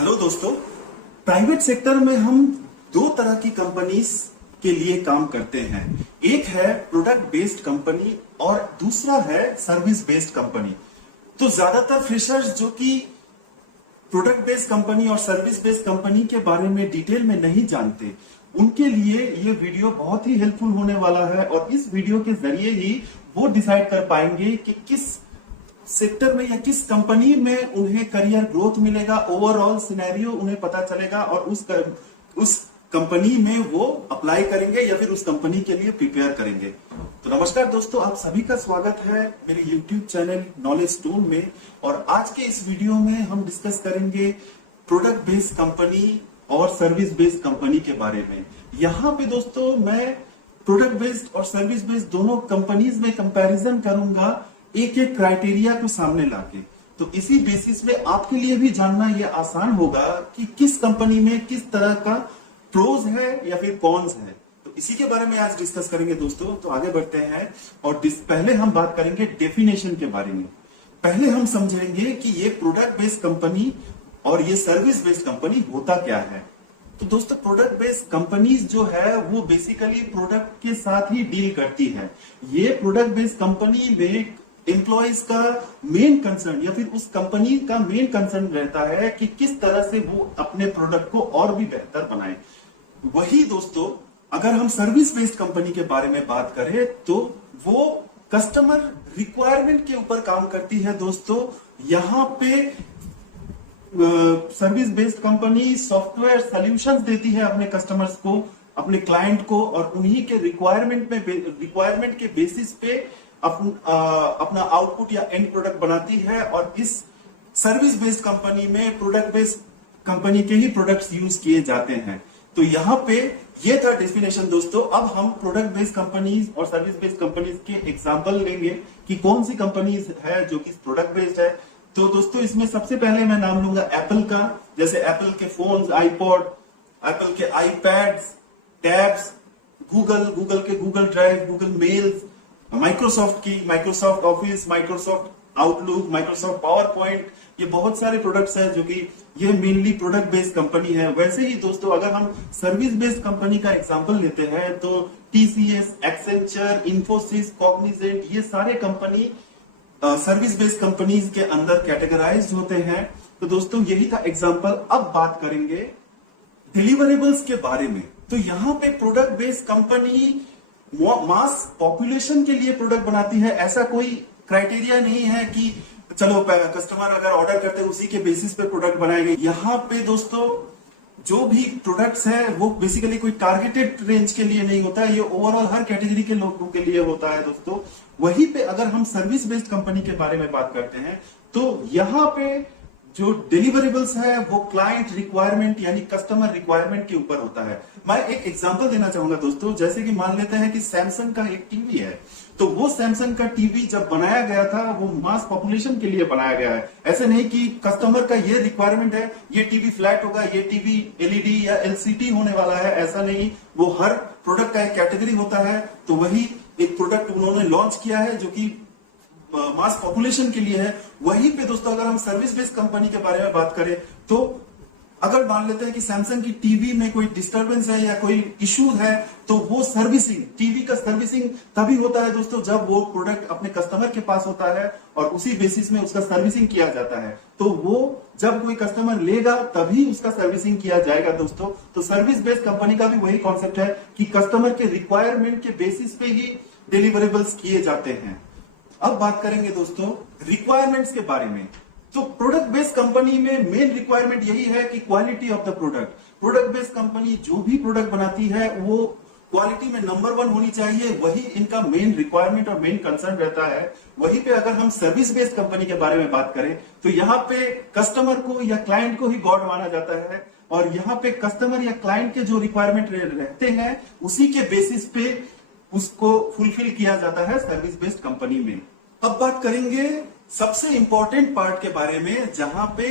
Hello दोस्तों, private sector में हम दो तरह की कंपनीज के लिए काम करते हैं। एक है प्रोडक्ट बेस्ड कंपनी और दूसरा है सर्विस बेस्ड कंपनी। तो ज्यादातर फ्रेशर्स जो कि प्रोडक्ट बेस्ड कंपनी और सर्विस बेस्ड कंपनी के बारे में डिटेल में नहीं जानते, उनके लिए ये वीडियो बहुत ही हेल्पफुल होने वाला है। और इस वीडियो के जरिए ही वो डिसाइड कर पाएंगे कि किस सेक्टर में या किस कंपनी में उन्हें करियर ग्रोथ मिलेगा, ओवरऑल सिनेरियो उन्हें पता चलेगा और उस कंपनी में वो अप्लाई करेंगे या फिर उस कंपनी के लिए प्रिपेयर करेंगे। तो नमस्कार दोस्तों, आप सभी का स्वागत है मेरे YouTube चैनल नॉलेज स्टोन में। और आज के इस वीडियो में हम डिस्कस करेंगे प्रोडक्ट बेस्ड कंपनी और सर्विस बेस्ड कंपनी के बारे में। यहाँ पे दोस्तों मैं प्रोडक्ट बेस्ड और सर्विस बेस्ड दोनों कंपनीज में कंपैरिजन करूंगा, एक एक क्राइटेरिया को सामने लाके। तो इसी बेसिस में आपके लिए भी जानना यह आसान होगा कि किस कंपनी में किस तरह का प्रोज है या फिर कॉन्स है। तो इसी के बारे में आज डिस्कस करेंगे दोस्तों। तो आगे बढ़ते हैं और पहले हम बात करेंगे डेफिनेशन के बारे में। पहले हम समझेंगे कि ये प्रोडक्ट बेस्ड कंपनी और ये सर्विस बेस्ड कंपनी होता क्या है। तो दोस्तों, प्रोडक्ट बेस्ड कंपनीज जो है वो बेसिकली प्रोडक्ट के साथ ही डील करती है। ये प्रोडक्ट बेस्ड कंपनी में एम्प्लॉयज का मेन कंसर्न या फिर उस कंपनी का मेन कंसर्न रहता है कि किस तरह से वो अपने प्रोडक्ट को और भी बेहतर बनाए। वही दोस्तों, अगर हम सर्विस बेस्ड कंपनी के बारे में बात करें तो वो कस्टमर रिक्वायरमेंट के ऊपर काम करती है दोस्तों। यहाँ पे service based company software solutions देती है अपने कस्टमर्स को, अपने क्लाइंट को, और उन्हीं के रिक्वायरमेंट के बेसिस पे अपना आउटपुट या एंड प्रोडक्ट बनाती है। और इस सर्विस बेस्ड कंपनी में प्रोडक्ट बेस्ड कंपनी के ही प्रोडक्ट्स यूज किए जाते हैं। तो यहाँ पे ये था डेफिनेशन दोस्तों। अब हम प्रोडक्ट बेस्ड कंपनीज और सर्विस बेस्ड कंपनीज के एग्जांपल लेंगे कि कौन सी कंपनीज है जो कि प्रोडक्ट बेस्ड है। तो दोस्तों, इसमें सबसे पहले मैं नाम लूंगा एप्पल का। जैसे एप्पल के फोन्स, आईपॉड, एप्पल के आईपैड्स, टैब्स, गूगल के Google Drive, Google mails, Microsoft की Microsoft Office, Microsoft Outlook, Microsoft PowerPoint, ये बहुत सारे प्रोडक्ट्स हैं जो कि ये मेनली प्रोडक्ट बेस्ड कंपनी है। वैसे ही दोस्तों, अगर हम सर्विस बेस्ड कंपनी का एग्जांपल लेते हैं तो टीसीएस, एक्सेंचर, इन्फोसिस, कॉग्निजेंट, ये सारे कंपनी सर्विस बेस्ड कंपनीज के अंदर कैटेगराइज्ड होते हैं। तो दोस्तों, यही था एग्जांपल। अब बात करेंगे डिलीवरेबल्स के बारे में। तो यहाँ पे प्रोडक्ट बेस्ड कंपनी मास पॉपुलेशन के लिए प्रोडक्ट बनाती है। ऐसा कोई क्राइटेरिया नहीं है कि चलो कस्टमर अगर ऑर्डर करते हैं उसी के बेसिस पे प्रोडक्ट बनाएंगे। यहाँ पे दोस्तों जो भी प्रोडक्ट्स है वो बेसिकली कोई टारगेटेड रेंज के लिए नहीं होता है, ये ओवरऑल हर कैटेगरी के लोगों के लिए होता है दोस्तों। वहीं पे अगर हम सर्विस बेस्ड कंपनी के बारे में बात करते हैं तो यहाँ पे जो डिलीवरेबल्स है वो क्लाइंट रिक्वायरमेंट यानी कस्टमर रिक्वायरमेंट के ऊपर होता है। मैं एक एग्जांपल देना चाहूंगा दोस्तों। जैसे कि मान लेते हैं कि सैमसंग का एक टीवी है, तो वो सैमसंग का टीवी जब बनाया गया था वो मास पॉपुलेशन के लिए बनाया गया है। ऐसे नहीं कि कस्टमर का ये रिक्वायरमेंट है ये टीवी फ्लैट होगा, ये टीवी एलईडी या एलसीडी होने वाला है, ऐसा नहीं। वो हर प्रोडक्ट का एक कैटेगरी होता है। तो वही एक प्रोडक्ट उन्होंने लॉन्च किया है जो कि मास पॉपुलेशन के लिए है। वहीं पे दोस्तों, अगर हम सर्विस बेस्ड कंपनी के बारे में बात करें तो अगर मान लेते हैं कि सैमसंग की टीवी में कोई डिस्टरबेंस है या कोई इशू है तो वो सर्विसिंग, टीवी का सर्विसिंग तभी होता है दोस्तों जब वो प्रोडक्ट अपने कस्टमर के पास होता है और उसी बेसिस में उसका सर्विसिंग किया जाता है। तो वो जब कोई कस्टमर लेगा तभी उसका सर्विसिंग किया जाएगा दोस्तों। तो सर्विस बेस्ड कंपनी का भी वही कॉन्सेप्ट है कि कस्टमर के रिक्वायरमेंट के बेसिस पे ही डिलीवरेबल्स किए जाते हैं। अब बात करेंगे दोस्तों रिक्वायरमेंट्स के बारे में। तो प्रोडक्ट बेस्ड कंपनी में मेन रिक्वायरमेंट यही है कि quality of the product. Product based company जो भी प्रोडक्ट बनाती है वो क्वालिटी में नंबर 1 होनी चाहिए, वही इनका मेन रिक्वायरमेंट और मेन कंसर्न रहता है। वहीं पे अगर हम सर्विस बेस्ड कंपनी के बारे में बात करें तो यहाँ पे कस्टमर को या क्लाइंट को ही गॉड माना जाता है और यहाँ पे कस्टमर या क्लाइंट के जो रिक्वायरमेंट रहते हैं उसी के बेसिस पे उसको फुलफिल किया जाता है सर्विस बेस्ड कंपनी में। अब बात करेंगे सबसे इंपॉर्टेंट पार्ट के बारे में, जहां पे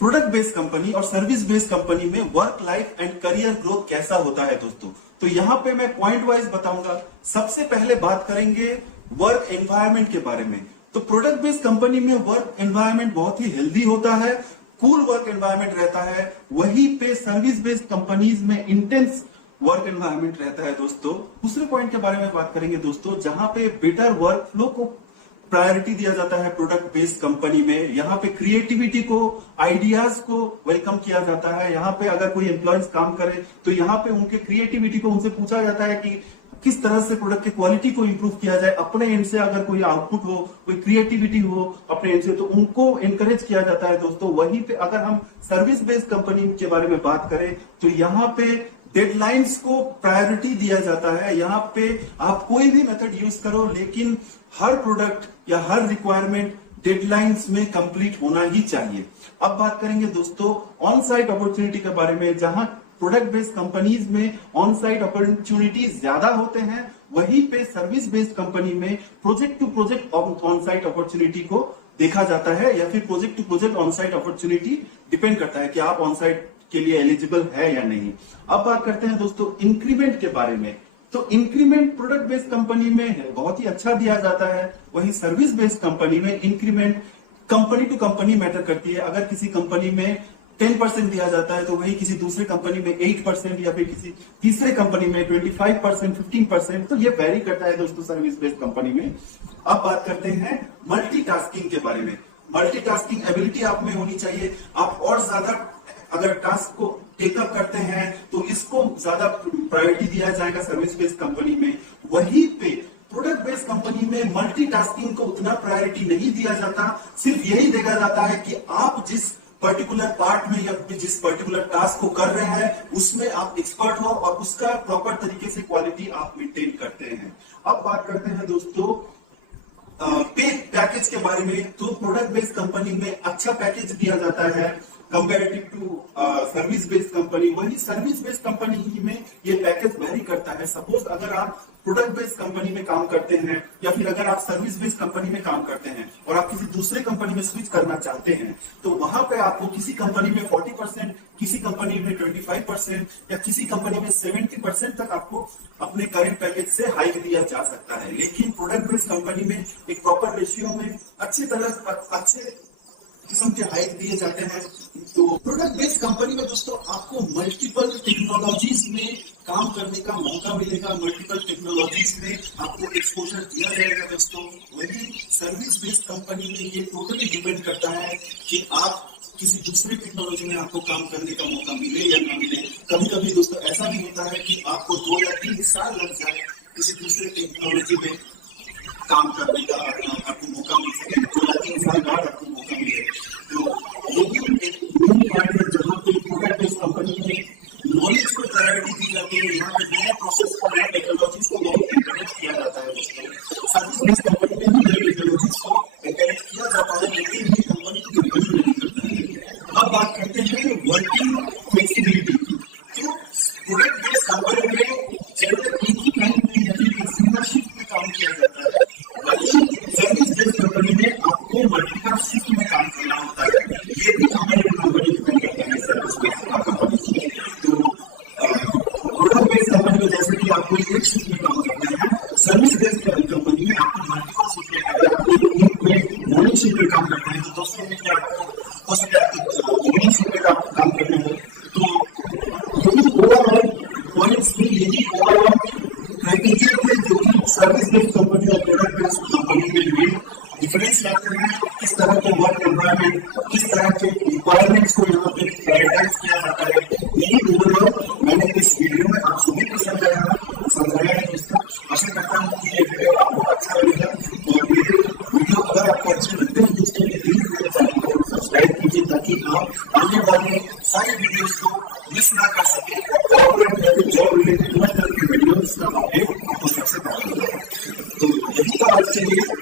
प्रोडक्ट बेस्ड कंपनी और सर्विस बेस्ड कंपनी में work life and career growth कैसा होता है दोस्तों। तो यहाँ पे मैं पॉइंट वाइज बताऊंगा। सबसे पहले बात करेंगे वर्क एनवायरनमेंट के बारे में। तो प्रोडक्ट बेस्ड कंपनी में वर्क एनवायरनमेंट बहुत ही हेल्दी होता है। कूल वर्क एनवायरनमेंट रहता है, वहीं पे सर्विस बेस्ड कंपनीज में इंटेंस वर्क एनवायरनमेंट रहता है दोस्तों। दूसरे पॉइंट के बारे में बात करेंगे दोस्तों, जहां पे बेटर वर्क फ्लो को प्रायोरिटी दिया जाता है प्रोडक्ट बेस्ड कंपनी में। यहाँ पे क्रिएटिविटी को, आइडियाज को वेलकम किया जाता है। यहाँ पे अगर कोई एम्प्लॉयज काम करे तो यहाँ पे उनके क्रिएटिविटी को उनसे पूछा जाता है कि किस तरह से प्रोडक्ट की क्वालिटी को इंप्रूव किया जाए। अपने एंड से अगर कोई आउटपुट हो, कोई क्रिएटिविटी हो अपने एंड से, तो उनको एनकरेज किया जाता है दोस्तों। वहीं पे अगर हम सर्विस बेस्ड कंपनी के बारे में बात करें तो यहाँ पे डेडलाइंस को प्रायोरिटी दिया जाता है। यहाँ पे आप कोई भी मेथड यूज करो, लेकिन हर प्रोडक्ट या हर रिक्वायरमेंट डेडलाइंस में कंप्लीट होना ही चाहिए। अब बात करेंगे दोस्तों ऑन साइट अपॉर्चुनिटी के बारे में, जहां प्रोडक्ट बेस्ड कंपनीज में ऑन साइट अपॉर्चुनिटीज ज्यादा होते हैं, वहीं पे सर्विस बेस्ड कंपनी में project to project on site opportunity को देखा जाता है, या फिर project to project on site opportunity depend करता है कि आप ऑन साइट के लिए एलिजिबल है या नहीं। अब बात करते हैं दोस्तों इंक्रीमेंट के बारे में। तो इंक्रीमेंट प्रोडक्ट बेस्ड कंपनी में बहुत ही अच्छा दिया जाता है, वहीं सर्विस बेस्ड कंपनी में increment company to company matter करती है। अगर किसी कंपनी में 10% दिया जाता है तो वही किसी दूसरे कंपनी में 8% या फिर किसी तीसरे कंपनी में 25%, 15%, तो ये वेरी करता है दोस्तों सर्विस बेस्ड कंपनी में। अब बात करते हैं मल्टीटास्किंग के बारे में। मल्टीटास्किंग एबिलिटी आप में होनी चाहिए। आप और ज्यादा अगर टास्क को टेकअप करते हैं तो इसको ज्यादा प्रायोरिटी दिया जाएगा सर्विस बेस्ड कंपनी में। वहीं पे प्रोडक्ट बेस्ड कंपनी में मल्टीटास्किंग को उतना प्रायोरिटी नहीं दिया जाता। सिर्फ यही देखा जाता है कि आप जिस पर्टिकुलर पार्ट में या जिस पर्टिकुलर टास्क को कर रहे हैं उसमें आप एक्सपर्ट हो और उसका प्रॉपर तरीके से क्वालिटी आप मेंटेन करते हैं। अब बात करते हैं दोस्तों पे पैकेज के बारे में। तो प्रोडक्ट बेस्ड कंपनी में अच्छा पैकेज दिया जाता है comparative to service based company. वही सर्विस बेस्ड कंपनी में ये पैकेज वेरी करता है। सपोज अगर आप प्रोडक्ट बेस्ड कंपनी में काम करते हैं या फिर अगर आप सर्विस बेस्ड कंपनी में काम करते हैं और आप किसी दूसरे कंपनी में स्विच करना चाहते हैं, तो वहां पे आपको किसी कंपनी में 40%, किसी कंपनी में 25% या किसी कंपनी में 70% तक आपको अपने करंट पैकेज से हाइक दिया जा सकता है। लेकिन प्रोडक्ट बेस्ड कंपनी में एक प्रॉपर रेशियो में अच्छे किस्म के हाइक दिए जाते हैं। तो प्रोडक्ट बेस्ड कंपनी में दोस्तों आपको मल्टीपल टेक्नोलॉजीज में काम करने का मौका मिलेगा, मल्टीपल टेक्नोलॉजीज में आपको एक्सपोजर दिया जाएगा दोस्तों। वही सर्विस बेस्ड कंपनी में ये टोटली डिपेंड करता है कि आप किसी दूसरी टेक्नोलॉजी में आपको काम करने का मौका मिले या ना मिले। कभी कभी दोस्तों ऐसा भी होता है कि आपको 2 या 3 साल लग जाए किसी दूसरे टेक्नोलॉजी में काम करने का आपको मौका मिल सके, 2 या 3 साल बाद आपको मौका मिले। तो ये भी एक मेन पॉइंट है जहाँ पे प्रोडक्ट बेस्ड कंपनी में नॉलेज को प्रायोरिटी दी जाती है। यहाँ पे नए प्रोसेस को, नए टेक्नोलॉजीज को बहुत एनकरेज किया जाता है दोस्तों। सर्विस बेस्ड कंपनी में भी नई टेक्नोलॉजीज को एनकरेज किया जाता है, लेकिन ये कंपनी की कंपनी नहीं करता है। अब बात करते हैं वर्किंग फ्लेक्सिबिलिटी की। तो प्रोडक्ट बेस्ड कंपनी में जनरल एक ही टाइम में या फिर सिंगल शिफ्ट में काम किया जाता है। सर्विस बेस्ड कंपनी में आपको मल्टीपल शिफ्ट में काम करना होता है। ये भी हमारे कंपनी डिपेंड करता है सर्विस बेस्ड कंपनी से। तो प्रोडक्ट बेस्ड कंपनी में जैसे कि आपको एक शिफ्ट में काम करना है, सर्विस बेस्ड कंपनी में आपको मल्टीपल शिफ्ट में, अगर आप एक में मॉर्निंग शिफ्ट में काम करते हैं तो दोस्तों में क्या हो सकता है इवनिंग शिफ्ट में काम करना है। तो यही ओवरऑल पॉइंट्स में, यही ओवरऑल क्राइटेरिया है जो कि सर्विस बेस्ड कंपनी और प्रोडक्ट बेस्ड कंपनी में डिफरेंस लाते हैं। किस तरह के वर्क एनवायरनमेंट, किस तरह के रिक्वायरमेंट्स को यहाँ पे प्रायोरिटाइज किया जाता है, यही ओवरऑल मैंने इस वीडियो में आप सभी को समझाया है दोस्तों। आशा करता हूँ कि ये वीडियो आपको अच्छा लगेगा और वीडियो अगर आपको अच्छे लगते हैं दोस्तों प्लीज चैनल को सब्सक्राइब कीजिए ताकि आप आने वाले सारे वीडियोस को मिस ना कर सके। कॉर्पोरेट जॉब रिलेटेड हर तरह के वीडियोस का अपडेट आपको सबसे पहले मिलेगा। तो यही था आज के लिए।